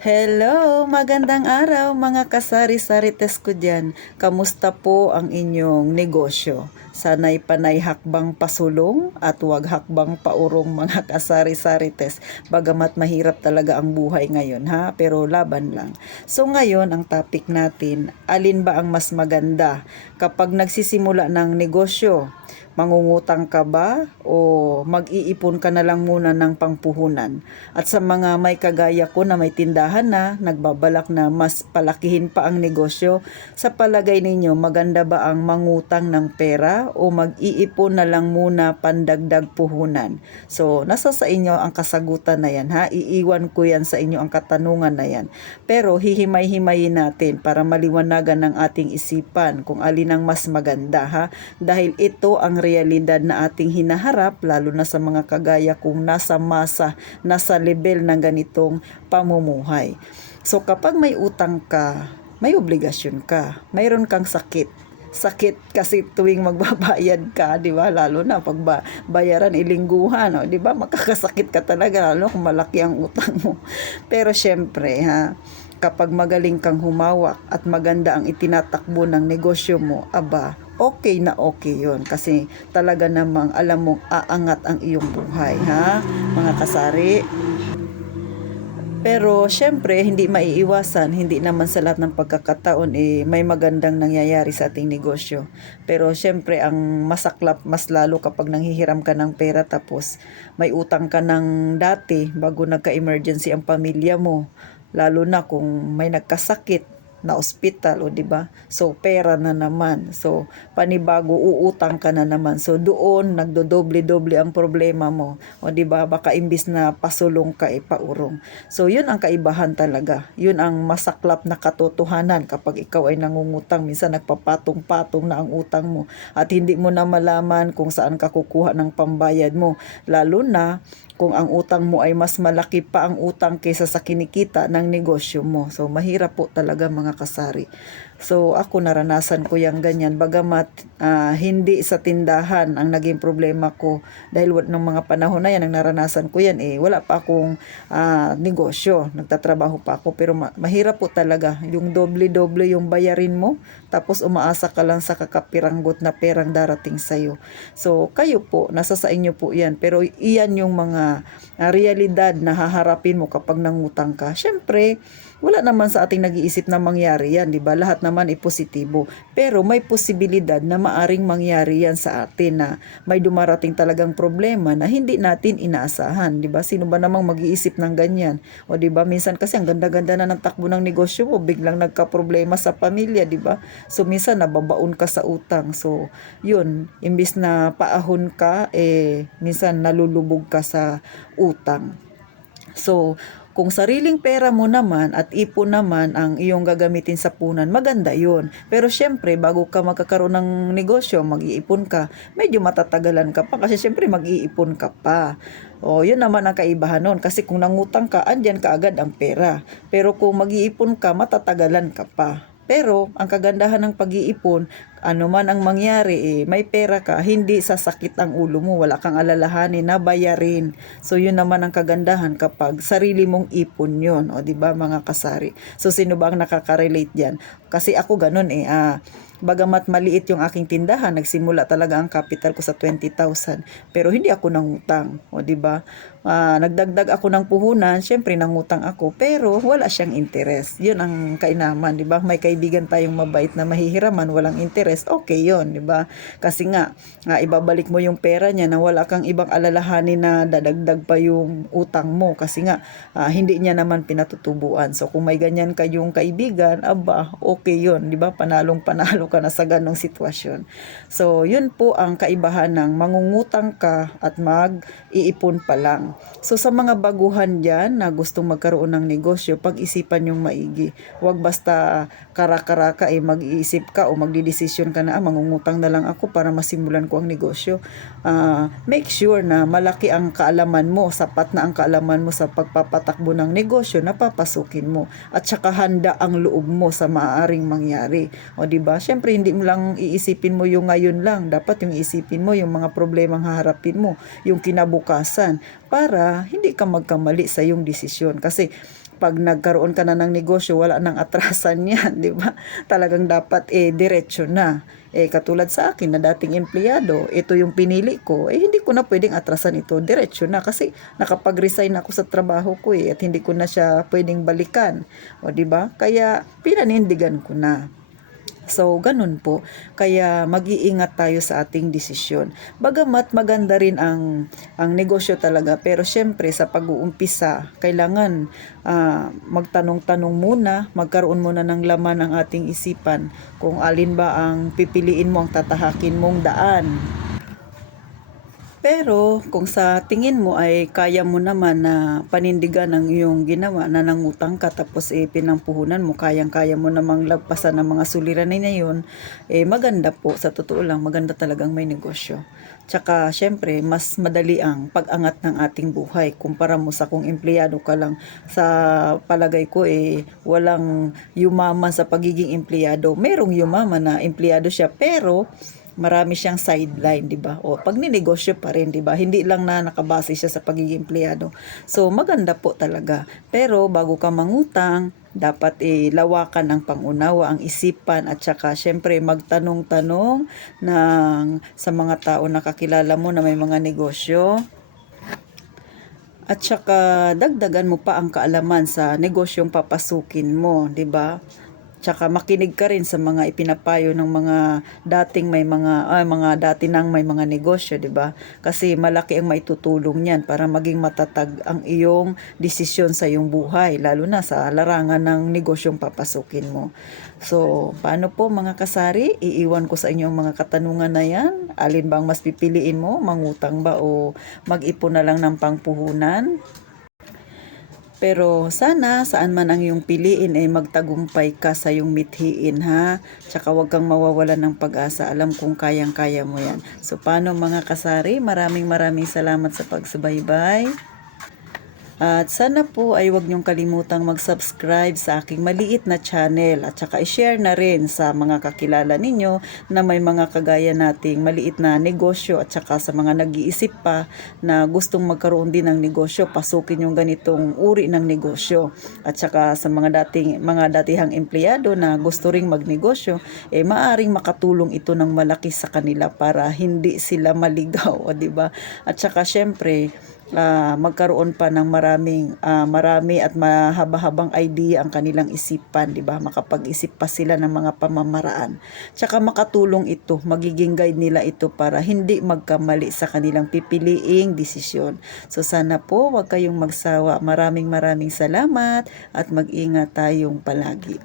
Hello! Magandang araw mga kasari-sarites ko dyan. Kamusta po ang inyong negosyo? Sana'y panay hakbang pasulong at huwag hakbang paurong mga kasari-sarites. Bagamat mahirap talaga ang buhay ngayon ha, pero laban lang. So ngayon ang topic natin, alin ba ang mas maganda kapag nagsisimula ng negosyo? Mangungutang ka ba o mag-iipon ka na lang muna ng pangpuhunan? At sa mga may kagaya ko na may tindahan na, nagbabalak na mas palakihin pa ang negosyo, sa palagay ninyo maganda ba ang mangutang ng pera o mag-iipon na lang muna pandagdag puhunan? So, nasa sa inyo ang kasagutan na yan ha. Iiwan ko yan sa inyo ang katanungan na yan. Pero hihimay-himayin natin para maliwanagan ng ating isipan kung alin ang mas maganda ha. Dahil ito ang realidad na ating hinaharap, lalo na sa mga kagaya kung nasa masa, nasa level ng ganitong pamumuhay. So kapag may utang ka, may obligasyon ka, mayroon kang sakit kasi tuwing magbabayad ka, 'di ba? Lalo na pag bayaran ilingguhan, 'di ba? Makakasakit ka talaga lalo kung malaki ang utang mo. Pero syempre, ha, kapag magaling kang humawak at maganda ang itinatakbo ng negosyo mo, aba, okay na okay yon kasi talaga namang alam mong aangat ang iyong buhay, ha, mga kasari. Pero syempre, hindi maiiwasan, hindi naman sa lahat ng pagkakataon may magandang nangyayari sa ating negosyo. Pero syempre, ang masaklap mas lalo kapag nanghihiram ka ng pera tapos may utang ka ng dati bago nagka-emergency ang pamilya mo. Lalo na kung may nagkasakit na ospital, o di ba? So pera na naman. So panibago uutang ka na naman. So doon nagdodoble-doble ang problema mo. O di ba? Baka imbis na pasulong ka paurong. So yun ang kaibahan talaga. Yun ang masaklap na katotohanan kapag ikaw ay nangungutang. Minsan nagpapatong-patong na ang utang mo at hindi mo na malaman kung saan ka kukuha ng pambayad mo. Lalo na kung ang utang mo ay mas malaki pa ang utang kaysa sa kinikita ng negosyo mo. So mahirap po talaga mga kasari. So ako naranasan ko yung ganyan. Bagamat hindi sa tindahan ang naging problema ko. Dahil ng mga panahon na yan, ang naranasan ko yan wala pa akong negosyo. Nagtatrabaho pa ako. Pero mahirap po talaga. Yung doble-doble yung bayarin mo. Tapos umaasa ka lang sa kakapiranggot na perang darating sa'yo. So kayo po, nasa sa inyo po yan. Pero iyan yung mga realidad na haharapin mo kapag nangutang ka. Syempre, wala naman sa ating nag-iisip na mangyari yan, di ba? Lahat naman ay positibo. Pero may posibilidad na maaring mangyari yan sa atin na may dumarating talagang problema na hindi natin inaasahan, di ba? Sino ba namang mag-iisip ng ganyan? O di ba? Minsan kasi ang ganda-ganda na ng takbo ng negosyo mo, biglang nagka-problema sa pamilya, di ba? So minsan nababaon ka sa utang. So yun, imbis na paahon ka, minsan nalulubog ka sa utang. So, kung sariling pera mo naman at ipon naman ang iyong gagamitin sa punan, maganda yun. Pero syempre, bago ka magkakaroon ng negosyo, mag-iipon ka, medyo matatagalan ka pa kasi syempre mag-iipon ka pa. O, yun naman ang kaibahan nun. Kasi kung nangutang ka, andyan ka agad ang pera. Pero kung mag-iipon ka, matatagalan ka pa. Pero ang kagandahan ng pag-iipon, ano man ang mangyari, may pera ka, hindi sasakit ang ulo mo, wala kang alalahanin na bayarin. So yun naman ang kagandahan kapag sarili mong ipon yun, o di ba mga kasari? So sino ba ang nakaka-relate diyan? Kasi ako ganun bagamat maliit yung aking tindahan, nagsimula talaga ang capital ko sa 20,000. Pero hindi ako nangutang, o di ba? Nagdagdag ako ng puhunan, syempre nangutang ako, pero wala siyang interest. 'Yun ang kainaman, 'di ba? May kaibigan tayong mabait na mahihiraman, walang interest. Okay 'yun, 'di ba? Kasi nga ibabalik mo yung pera niya na wala kang ibang alalahanin na dadagdag pa yung utang mo kasi nga hindi niya naman pinatutubuan. So kung may ganyan kayong kaibigan, aba, okay 'yun, 'di ba? Panalong-panalo ka na sa ganong sitwasyon. So, 'yun po ang kaibahan ng mangungutang ka at mag-iipon pa lang. So sa mga baguhan dyan na gustong magkaroon ng negosyo, pag-isipan yung maigi. Huwag basta kara-karaka mag-iisip ka o magdidesisyon ka na mangungutang na lang ako para masimulan ko ang negosyo. Make sure na malaki ang kaalaman mo, sapat na ang kaalaman mo sa pagpapatakbo ng negosyo na papasukin mo. At saka handa ang loob mo sa maaaring mangyari. O di ba? Syempre hindi mo lang iisipin mo yung ngayon lang. Dapat yung isipin mo yung mga problemang haharapin mo, yung kinabukasan para hindi ka magkamali sa iyong desisyon. Kasi pag nagkaroon ka na ng negosyo, wala nang atrasan yan, di ba? Talagang dapat diretso na. Katulad sa akin na dating empleyado, ito yung pinili ko, hindi ko na pwedeng atrasan ito, diretso na kasi nakapag-resign ako sa trabaho ko at hindi ko na siya pwedeng balikan. O di ba? Kaya pinanindigan ko na. So, ganun po. Kaya mag-iingat tayo sa ating desisyon. Bagamat maganda rin ang negosyo talaga, pero syempre sa pag-uumpisa, kailangan magtanong-tanong muna, magkaroon muna ng laman ang ating isipan kung alin ba ang pipiliin mo, ang tatahakin mong daan. Pero kung sa tingin mo ay kaya mo naman na panindigan ang iyong ginawa na nangutang ka tapos pinampuhunan mo, kayang-kaya mo namang lagpasan ng mga suliranin na yun, maganda po, sa totoo lang, maganda talagang may negosyo. Tsaka syempre, mas madali ang pag-angat ng ating buhay kumpara mo sa kung empleyado ka lang. Sa palagay ko walang yumaman sa pagiging empleyado. Merong yumaman na empleyado siya pero marami siyang sideline, 'di ba? O pag ninegosyo pa rin, 'di ba? Hindi lang na nakabase siya sa pagiging empleyado. So maganda po talaga. Pero bago ka mangutang, dapat lawakan ang pangunawa, ang isipan at saka syempre magtanong-tanong sa mga tao na kakilala mo na may mga negosyo. At saka dagdagan mo pa ang kaalaman sa negosyong papasukin mo, 'di ba? Tsaka makinig ka rin sa mga ipinapayo ng mga dating mga dati nang may mga negosyo, 'di ba? Kasi malaki ang maitutulong niyan para maging matatag ang iyong desisyon sa iyong buhay, lalo na sa larangan ng negosyong papasukin mo. So, paano po mga kasari? Iiwan ko sa inyo ang mga katanungan na 'yan. Alin ba ang mas pipiliin mo? Mangutang ba o mag-ipon na lang ng pangpuhunan? Pero sana saan man ang iyong piliin magtagumpay ka sa iyong mithiin, ha. Tsaka huwag kang mawawalan ng pag-asa. Alam kong kayang-kaya mo yan. So paano mga kasari? Maraming salamat sa pagsubaybay. At sana po ay huwag niyong kalimutang mag-subscribe sa aking maliit na channel at saka i-share na rin sa mga kakilala ninyo na may mga kagaya nating maliit na negosyo at saka sa mga nag-iisip pa na gustong magkaroon din ng negosyo, pasukin yung ganitong uri ng negosyo. At saka sa mga datihang empleyado na gusto ring magnegosyo, maaring makatulong ito ng malaki sa kanila para hindi sila maligaw, o di ba? At saka syempre, magkaroon pa ng marami at mahaba-habang idea ang kanilang isipan, 'di ba? Makapag-isip pa sila ng mga pamamaraan. Tsaka makatulong ito, magiging guide nila ito para hindi magkamali sa kanilang pipiliing desisyon. So sana po wag kayong magsawa. Maraming salamat at mag-ingat tayong palagi.